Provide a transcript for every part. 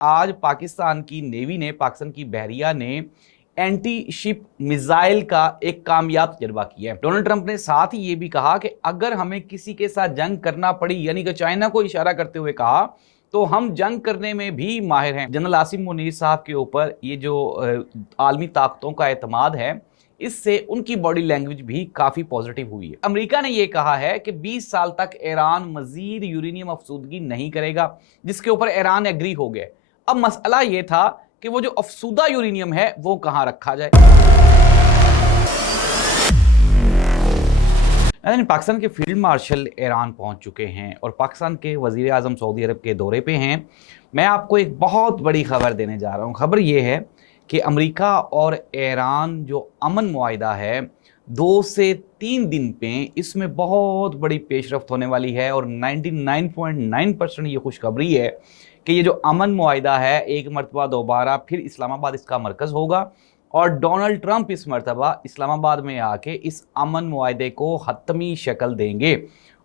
आज पाकिस्तान की नेवी ने, पाकिस्तान की बहरिया ने एंटी शिप मिसाइल का एक कामयाब तजर्बा किया है। डोनाल्ड ट्रंप ने साथ ही ये भी कहा कि अगर हमें किसी के साथ जंग करना पड़ी, यानी कि चाइना को इशारा करते हुए कहा, तो हम जंग करने में भी माहिर हैं। जनरल आसिम मुनीर साहब के ऊपर ये जो आलमी ताकतों का एतमाद है, इससे उनकी बॉडी लैंग्वेज भी काफी पॉजिटिव हुई है। अमेरिका ने यह कहा है कि 20 साल तक ईरान मजीद यूरेनियम अफसूदगी नहीं करेगा, जिसके ऊपर ईरान एग्री हो गया। अब मसला यह था कि वो जो अफसूदा यूरेनियम है वो कहां रखा जाए। पाकिस्तान के फील्ड मार्शल ईरान पहुंच चुके हैं और पाकिस्तान के वजीर आजम सऊदी अरब के दौरे पे हैं। मैं आपको एक बहुत बड़ी खबर देने जा रहा हूं। खबर यह है कि अमेरिका और ईरान जो अमन मुआहिदा है 2 से 3 दिन पे इसमें बहुत बड़ी पेशरफ्त होने वाली है और 99.9% ये खुशखबरी है कि ये जो अमन मुआहिदा है एक मरतबा दोबारा फिर इस्लामाबाद इसका मरकज़ होगा और डोनाल्ड ट्रंप इस मरतबा इस्लामाबाद में आके इस अमन मुआहिदे को हतमी शक्ल देंगे।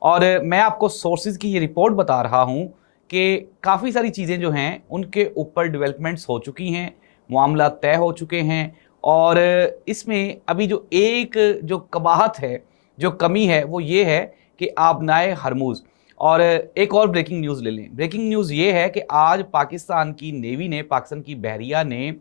और मैं आपको सोर्सेज की ये रिपोर्ट बता रहा हूँ कि काफ़ी सारी चीज़ें जो हैं उनके ऊपर डेवलपमेंट्स हो चुकी हैं, मामला तय हो चुके हैं और इसमें अभी जो कबाहत है, जो कमी है वो ये है कि आबनाए हरमुज़। और एक और ब्रेकिंग न्यूज़ ले लें। ब्रेकिंग न्यूज़ ये है कि आज पाकिस्तान की नेवी ने, पाकिस्तान की बहरिया ने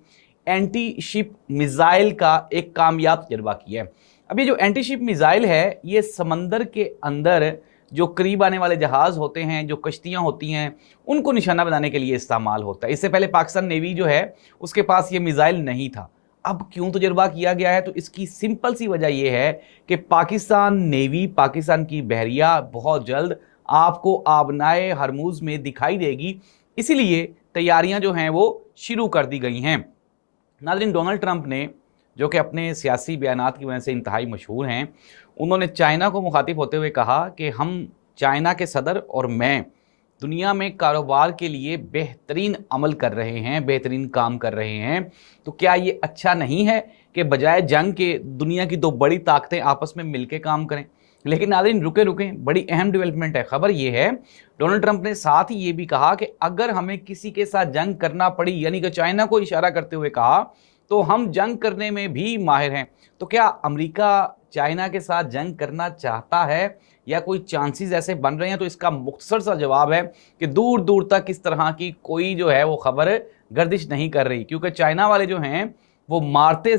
एंटी शिप मिसाइल का एक कामयाब तजर्बा किया है। अब ये जो एंटी शिप मिसाइल है ये समंदर के अंदर जो करीब आने वाले जहाज़ होते हैं, जो कश्तियाँ होती हैं, उनको निशाना बनाने के लिए इस्तेमाल होता है। इससे पहले पाकिस्तान नेवी जो है उसके पास ये मिसाइल नहीं था। अब क्यों तजर्बा किया गया है, तो इसकी सिंपल सी वजह यह है कि पाकिस्तान नेवी, पाकिस्तान की बहरिया बहुत जल्द आपको आबनाए हरमुज़ में दिखाई देगी, इसीलिए तैयारियां जो हैं वो शुरू कर दी गई हैं। नाज़रीन, डोनाल्ड ट्रंप ने, जो कि अपने सियासी बयानात की वजह से इंतहाई मशहूर हैं, उन्होंने चाइना को मुखातिब होते हुए कहा कि हम चाइना के सदर और मैं दुनिया में कारोबार के लिए बेहतरीन अमल कर रहे हैं, बेहतरीन काम कर रहे हैं। तो क्या ये अच्छा नहीं है कि बजाय जंग के दुनिया की 2 बड़ी ताकतें आपस में मिलकर काम करें। लेकिन नाज़रीन रुकें, बड़ी अहम डेवलपमेंट है। खबर ये है, डोनाल्ड ट्रंप ने साथ ही ये भी कहा कि अगर हमें किसी के साथ जंग करना पड़ी, यानी कि चाइना को इशारा करते हुए कहा, तो हम जंग करने में भी माहिर हैं। तो क्या अमेरिका चाइना के साथ जंग करना चाहता है या कोई चांसेस ऐसे बन रहे हैं? तो इसका मुख्तसर सा जवाब है कि दूर दूर तक इस तरह की कोई जो है वो खबर गर्दिश नहीं कर रही, क्योंकि चाइना वाले जो हैं वो मारते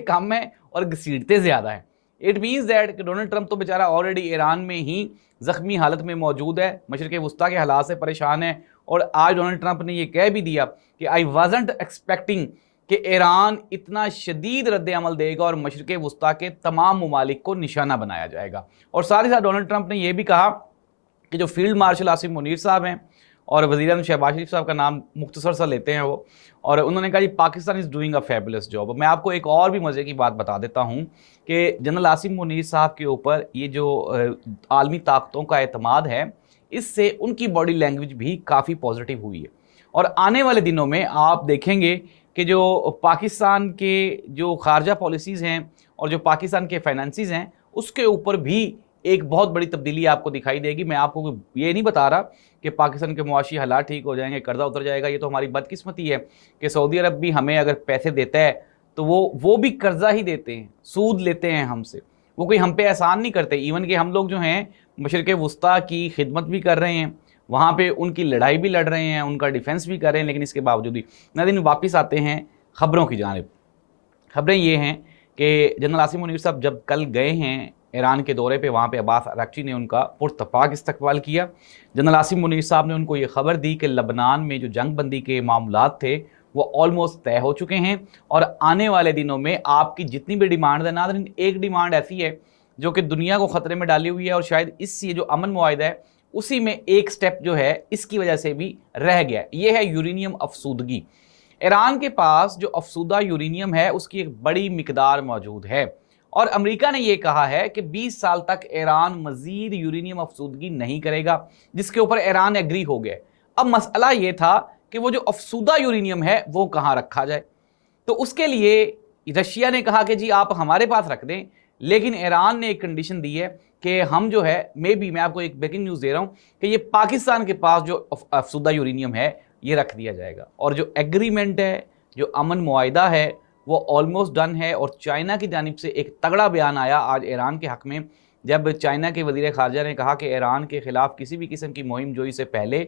कम हैं और घसीटते ज़्यादा हैं। इट मीन्स दैट कि डोनाल्ड ट्रंप तो बेचारा ऑलरेडी ईरान में ही ज़ख्मी हालत में मौजूद है, मशरिक़ वस्ता के हालात से परेशान है। और आज डोनाल्ड ट्रंप ने यह कह भी दिया कि आई वाज़न्ट एक्सपेक्टिंग कि ईरान इतना शदीद रद्द अमल देगा और मशरिक़ वस्ता के तमाम ममालिक को निशाना बनाया जाएगा। और साथ ही साथ डोनाल्ड ट्रंप ने यह भी कहा कि जो फील्ड मार्शल आसिम मुनीर साहब हैं और वज़ीर-ए-आज़म शहबाज शरीफ साहब का नाम मुख्तसर सा लेते हैं वो, और उन्होंने कहा जी Pakistan is doing a fabulous job. मैं आपको एक और भी मज़े की बात बता देता हूँ कि जनरल आसिम मुनीर साहब के ऊपर ये जो आलमी ताकतों का एतमाद है, इससे उनकी बॉडी लैंग्वेज भी काफ़ी पॉजिटिव हुई है। और आने वाले दिनों में आप देखेंगे कि जो पाकिस्तान के जो खारजा पॉलिसीज़ हैं और जो पाकिस्तान के फाइनेंसिस हैं, उसके ऊपर भी एक बहुत बड़ी तब्दीली आपको दिखाई देगी। मैं आपको ये नहीं बता रहा कि पाकिस्तान के मुआशी हालात ठीक हो जाएंगे, कर्जा उतर जाएगा। ये तो हमारी बदकिस्मती है कि सऊदी अरब भी हमें अगर पैसे देता है तो वो भी कर्जा ही देते हैं, सूद लेते हैं हमसे, वो कोई हम पे एहसान नहीं करते। इवन कि हम लोग जो हैं मशरिक़ वस्ता की खिदमत भी कर रहे हैं, वहाँ पे उनकी लड़ाई भी लड़ रहे हैं, उनका डिफेंस भी कर रहे हैं, लेकिन इसके बावजूद भी। नाज़रीन, वापस आते हैं खबरों की जानिब। खबरें ये हैं कि जनरल आसिम मुनीर साहब जब कल गए हैं ईरान के दौरे पे, वहाँ पे अब्बास अराग़ची ने उनका पुरतफ़ाक इस्तकबाल किया। जनरल आसिम मुनीर साहब ने उनको ये खबर दी कि लबनान में जो जंग बंदी के मामलात थे वो ऑलमोस्ट तय हो चुके हैं और आने वाले दिनों में आपकी जितनी भी डिमांड है, नाज़रीन एक डिमांड ऐसी है जो कि दुनिया को ख़तरे में डाली हुई है और शायद ये जो अमन मुआहिदा है उसी में एक स्टेप जो है इसकी वजह से भी रह गया। ये है यूरेनियम अफसूदगी। ईरान के पास जो अफसूदा यूरेनियम है उसकी एक बड़ी मिकदार मौजूद है और अमेरिका ने यह कहा है कि 20 साल तक ईरान मजीद यूरेनियम अफसूदगी नहीं करेगा, जिसके ऊपर ईरान एग्री हो गया। अब मसला यह था कि वो जो अफसूदा यूरेनियम है वो कहाँ रखा जाए। तो उसके लिए रशिया ने कहा कि जी आप हमारे पास रख दें, लेकिन ईरान ने एक कंडीशन दी है कि हम जो है मैं आपको एक ब्रेकिंग न्यूज़ दे रहा हूँ कि ये पाकिस्तान के पास जो अफसूदा यूरेनियम है ये रख दिया जाएगा। और जो एग्रीमेंट है, जो अमन मुआहिदा है, वो ऑलमोस्ट डन है। और चाइना की जानिब से एक तगड़ा बयान आया आज ईरान के हक़ में, जब चाइना के वज़ीर ख़ारजा ने कहा कि ईरान के ख़िलाफ़ किसी भी किस्म की मुहिम जोई से पहले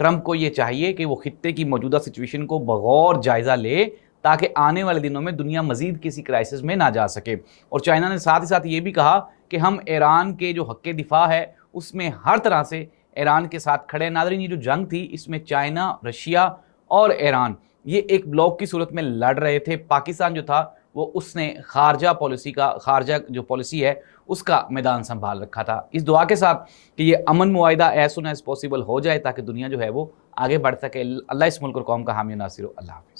ट्रंप को ये चाहिए कि वो खित्ते की मौजूदा सिचुएशन को बग़ौर जायज़ा ले, ताकि आने वाले दिनों में दुनिया मज़ीद किसी क्राइसिस में ना जा सके। और चाइना ने साथ ही साथ ये भी कहा कि हम ईरान के जो हक़ दिफ़ा है उसमें हर तरह से ईरान के साथ खड़े हैं। नाज़रीन, ये जो जंग थी इसमें चाइना, रशिया और ईरान ये एक ब्लॉक की सूरत में लड़ रहे थे। पाकिस्तान जो था वो उसने खारजा जो पॉलिसी है उसका मैदान संभाल रखा था। इस दुआ के साथ कि ये अमन मुआहिदा एज़ सून एज़ पॉसिबल हो जाए ताकि दुनिया जो है वो आगे बढ़ सके। अल्लाह इस मुल्क और कौम का हामी नासिर हो। अल्लाह हाफ़िज़।